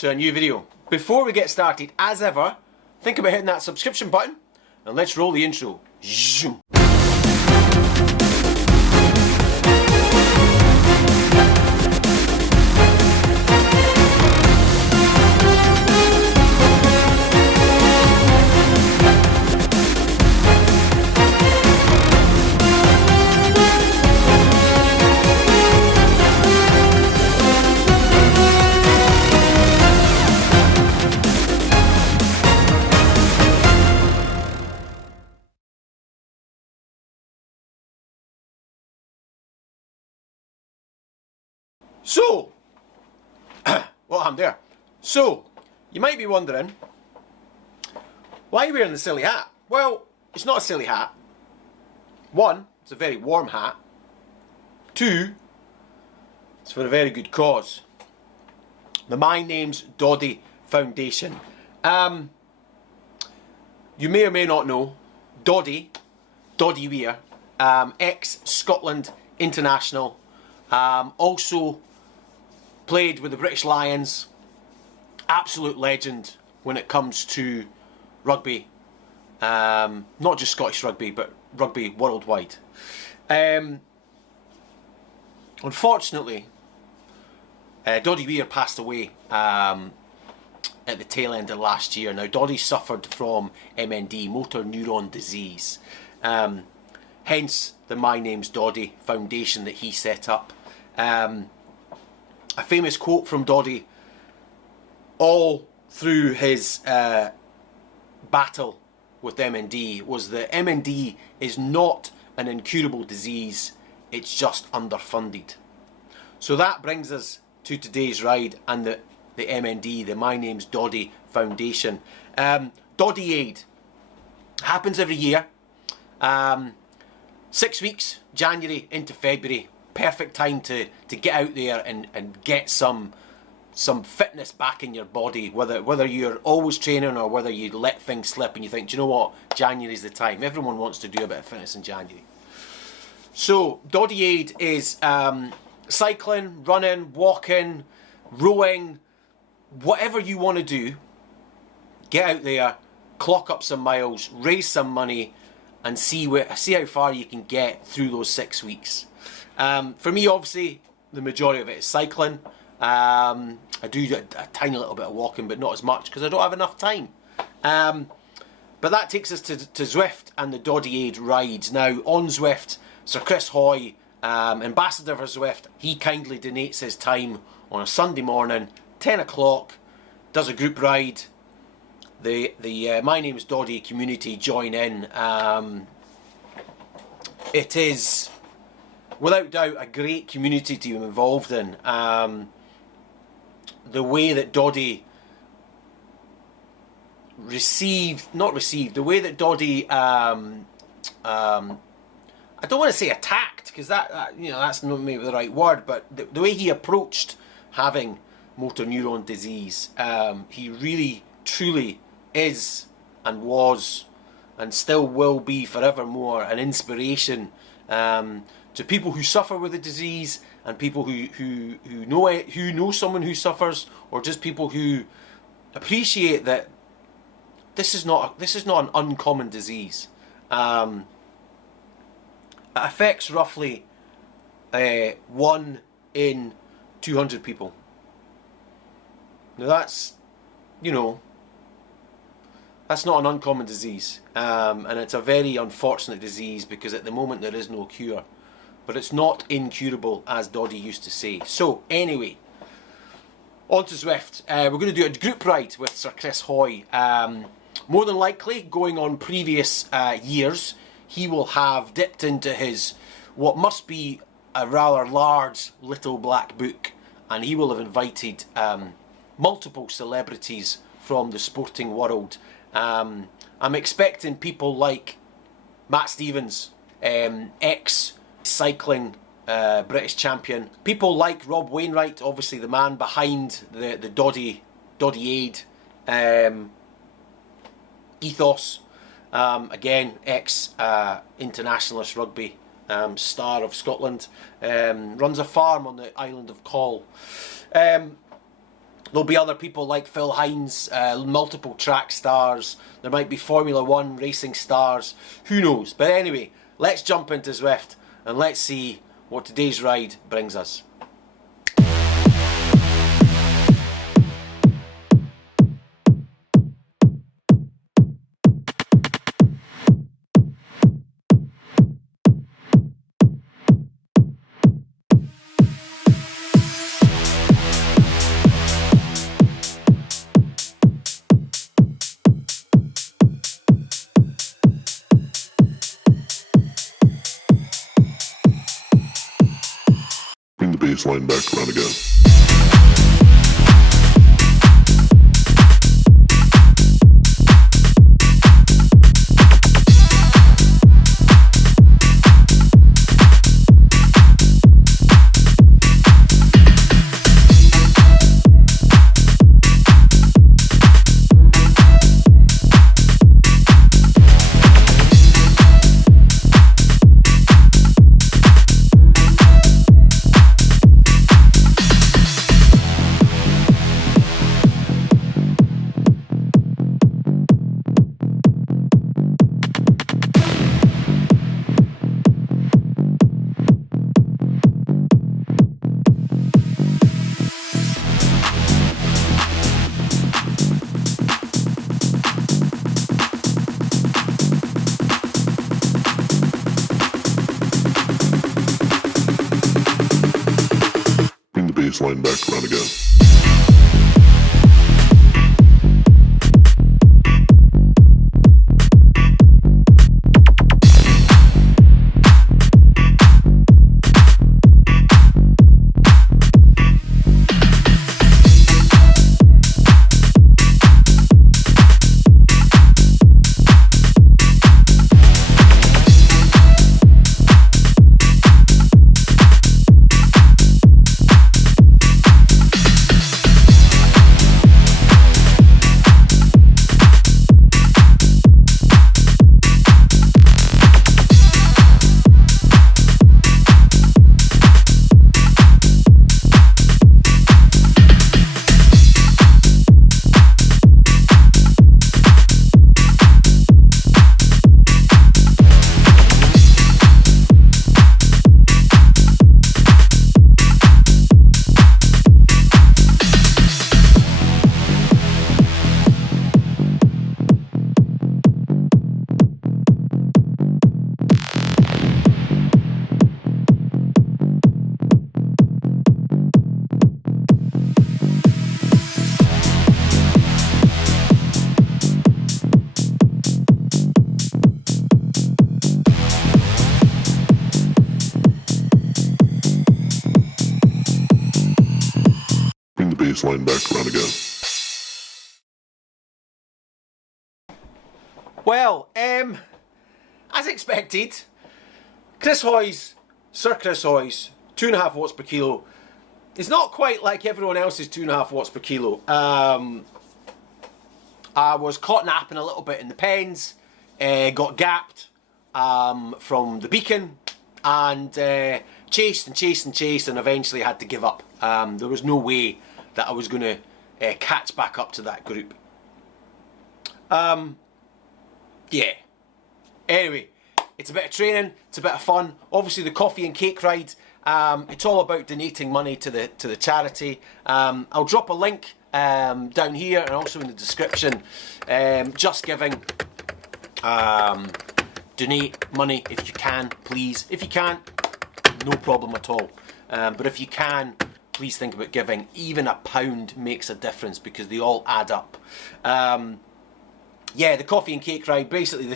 to a new video. Before we get started, as ever, think about hitting that subscription button and let's roll the intro. Zoom. So, what happened there? So, you might be wondering, why are you wearing the silly hat? Well, it's not a silly hat. One, it's a very warm hat. Two, it's for a very good cause. The My Name's Doddie Foundation. You may or may not know, Doddie Weir, ex-Scotland international, also played with the British Lions, absolute legend when it comes to rugby, not just Scottish rugby, but rugby worldwide. Unfortunately, Doddie Weir passed away at the tail end of last year. Now, Doddie suffered from MND, motor neuron disease, hence the My Name's Doddie Foundation that he set up. A famous quote from Doddie all through his battle with MND was that MND is not an incurable disease, it's just underfunded. So that brings us to today's ride and the MND, the My Name's Doddie Foundation. DoddieAid happens every year. 6 weeks, January into February. Perfect time to get out there and get some fitness back in your body, whether you're always training or whether you let things slip and you think, do you know what, January's the time. Everyone wants to do a bit of fitness in January. So DoddieAid is cycling, running, walking, rowing, whatever you want to do. Get out there, clock up some miles, raise some money, and see how far you can get through those 6 weeks. For me, obviously, the majority of it is cycling. I do a tiny little bit of walking, but not as much because I don't have enough time. But that takes us to Zwift and the DoddieAid rides. Now, on Zwift, Sir Chris Hoy, ambassador for Zwift, he kindly donates his time on a Sunday morning, 10 o'clock, does a group ride. The My Name's Doddie community join in. It is, without doubt, a great community to be involved in. The way that Doddie the way that Doddie, I don't want to say attacked, because that's not maybe the right word, but the way he approached having motor neuron disease, he really, truly is and was and still will be forevermore an inspiration to people who suffer with the disease and people who know someone who suffers, or just people who appreciate that this is not an uncommon disease. It affects roughly 1 in 200 people. Now that's not an uncommon disease, and it's a very unfortunate disease because at the moment there is no cure. But it's not incurable, as Doddie used to say. So anyway, on to Zwift. We're going to do a group ride with Sir Chris Hoy. More than likely, going on previous years, he will have dipped into his, what must be a rather large little black book, and he will have invited multiple celebrities from the sporting world. I'm expecting people like Matt Stevens, ex-cycling British champion. People like Rob Wainwright, obviously the man behind the DoddieAid ethos. Again, ex-internationalist rugby star of Scotland. Runs a farm on the island of Coll. There'll be other people like Phil Hines, multiple track stars. There might be Formula One racing stars. Who knows? But anyway, let's jump into Zwift and let's see what today's ride brings us. Baseline back around again. Baseline back around again. Baseline back around again. Well, as expected, Sir Chris Hoy's 2.5 watts per kilo is not quite like everyone else's 2.5 watts per kilo. I was caught napping a little bit in the pens, got gapped from the beacon, and chased and eventually had to give up. There was no way that I was going to catch back up to that group. Yeah. Anyway, it's a bit of training, it's a bit of fun. Obviously the coffee and cake ride, it's all about donating money to the charity. I'll drop a link down here and also in the description. Just Giving. Donate money if you can, please. If you can't, no problem at all. But if you can, please think about giving. Even £1 makes a difference because they all add up. Yeah, the coffee and cake ride, basically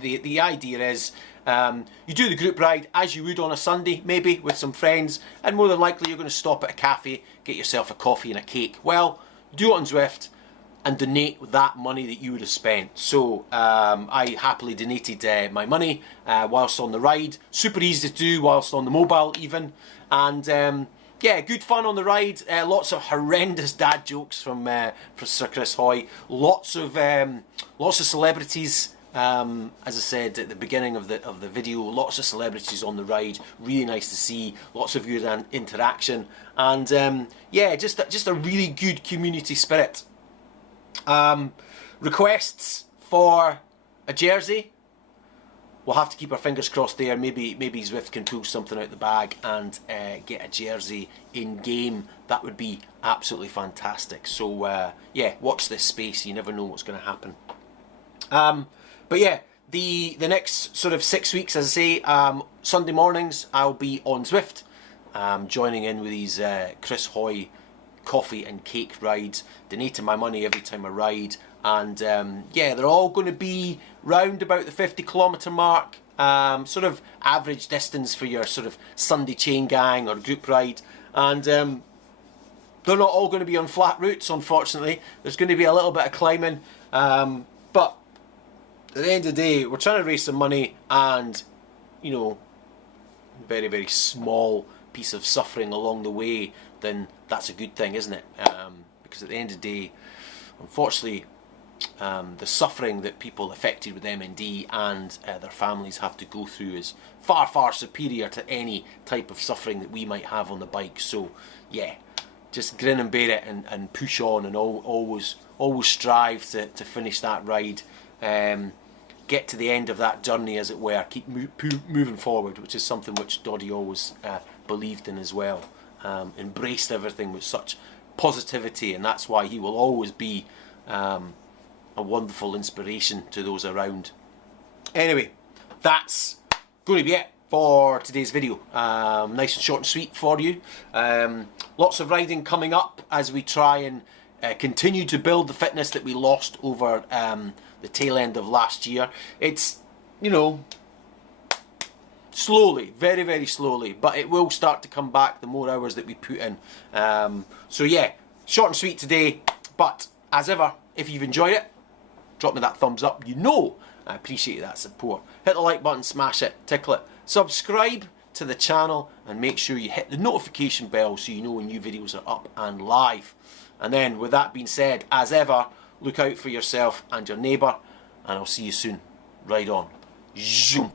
the idea is you do the group ride as you would on a Sunday, maybe with some friends, and more than likely you're going to stop at a cafe, get yourself a coffee and a cake. Well, do it on Zwift and donate that money that you would have spent. So I happily donated my money whilst on the ride. Super easy to do whilst on the mobile even. And yeah, good fun on the ride. Lots of horrendous dad jokes from Sir Chris Hoy. Lots of celebrities As I said at the beginning of the video, lots of celebrities on the ride. Really nice to see. Lots of good interaction, and yeah, just a really good community spirit. Requests for a jersey. We'll have to keep our fingers crossed there. Maybe Zwift can pull something out the bag and get a jersey in game. That would be absolutely fantastic. So yeah, watch this space. You never know what's going to happen. But yeah, the next sort of 6 weeks, as I say, Sunday mornings I'll be on Zwift, joining in with these Chris Hoy coffee and cake rides, donating my money every time I ride, and yeah, they're all going to be round about the 50-kilometre mark, sort of average distance for your sort of Sunday chain gang or group ride, and they're not all going to be on flat routes, unfortunately. There's going to be a little bit of climbing, but at the end of the day, we're trying to raise some money, and you know, very, very small piece of suffering along the way, then that's a good thing, isn't it? Because at the end of the day, unfortunately, the suffering that people affected with MND and their families have to go through is far, far superior to any type of suffering that we might have on the bike. So yeah, just grin and bear it, and push on, and always strive to finish that ride. Get to the end of that journey, as it were. Keep moving forward, which is something which Doddie always believed in as well. Embraced everything with such positivity, and that's why he will always be a wonderful inspiration to those around. Anyway, that's going to be it for today's video. Nice and short and sweet for you. Lots of riding coming up as we try and continue to build the fitness that we lost over the tail end of last year. It's, you know, slowly, very, very slowly, but it will start to come back the more hours that we put in. So yeah, short and sweet today, but as ever, if you've enjoyed it, drop me that thumbs up. You know I appreciate that support. Hit the like button, smash it, tickle it. Subscribe to the channel, and make sure you hit the notification bell so you know when new videos are up and live. And then, with that being said, as ever, look out for yourself and your neighbour, and I'll see you soon. Ride on. Zoom.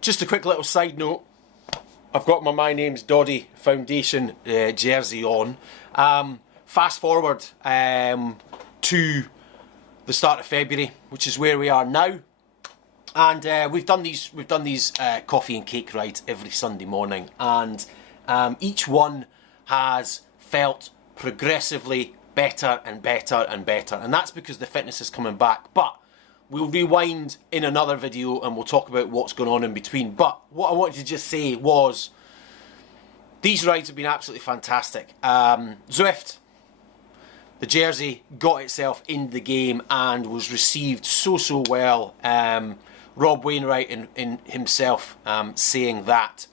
Just a quick little side note. I've got my Name's Doddie Foundation jersey on. Fast forward to the start of February, which is where we are now, and we've done these coffee and cake rides every Sunday morning, and each one has felt progressively better and better and better, and that's because the fitness is coming back. But we'll rewind in another video and we'll talk about what's going on in between. But what I wanted to just say was, these rides have been absolutely fantastic. Zwift, the jersey, got itself in the game and was received so well. Rob Wainwright in himself saying that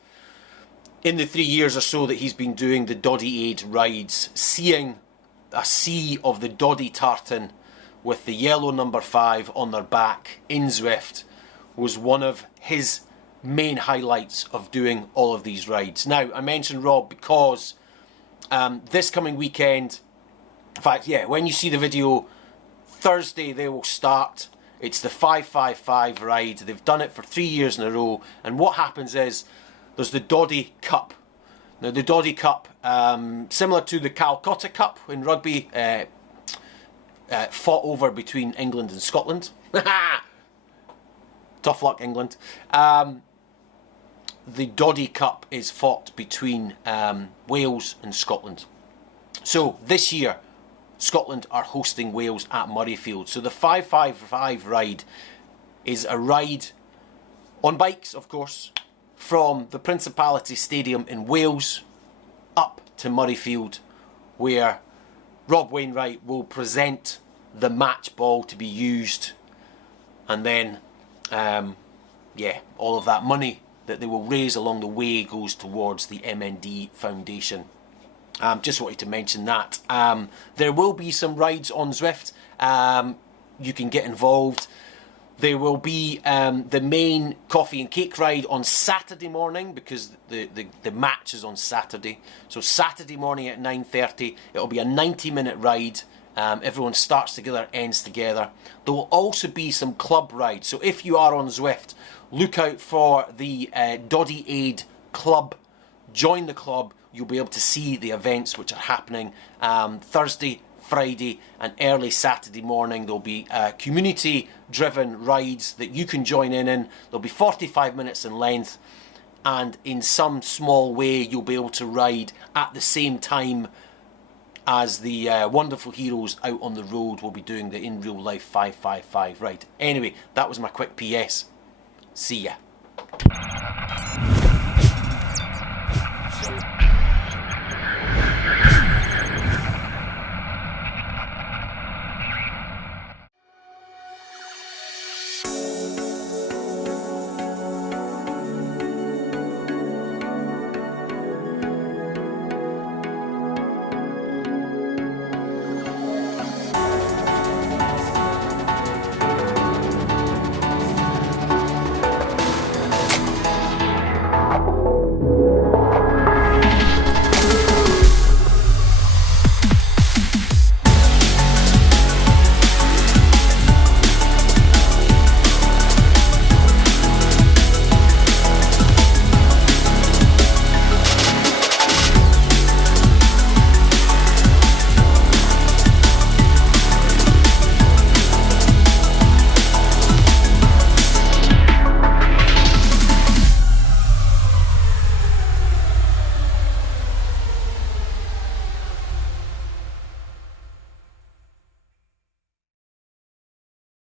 in the 3 years or so that he's been doing the DoddieAid rides, seeing a sea of the Doddie tartan with the yellow number 5 on their back in Zwift was one of his main highlights of doing all of these rides. Now, I mentioned Rob because this coming weekend, in fact, yeah, when you see the video, Thursday they will start. It's the 555 ride. They've done it for 3 years in a row, and what happens is there's the Doddie Cup. Now, the Doddie Cup, similar to the Calcutta Cup in rugby, fought over between England and Scotland. Tough luck, England. The Doddie Cup is fought between Wales and Scotland. So this year, Scotland are hosting Wales at Murrayfield. So the 555 ride is a ride on bikes, of course, from the Principality Stadium in Wales up to Murrayfield, where Rob Wainwright will present the match ball to be used, and then yeah, all of that money that they will raise along the way goes towards the MND Foundation. Just wanted to mention that. There will be some rides on Zwift. You can get involved. There will be the main coffee and cake ride on Saturday morning, because the match is on Saturday. So Saturday morning at 9:30, it'll be a 90-minute ride Everyone starts together, ends together. There will also be some club rides. So if you are on Zwift, look out for the DoddieAid club. Join the club. You'll be able to see the events which are happening Thursday, Friday and early Saturday morning. There'll be community-driven rides that you can join in. There'll be 45 minutes in length, and in some small way you'll be able to ride at the same time as the wonderful heroes out on the road will be doing the in real life 555 ride. Anyway, that was my quick PS. See ya.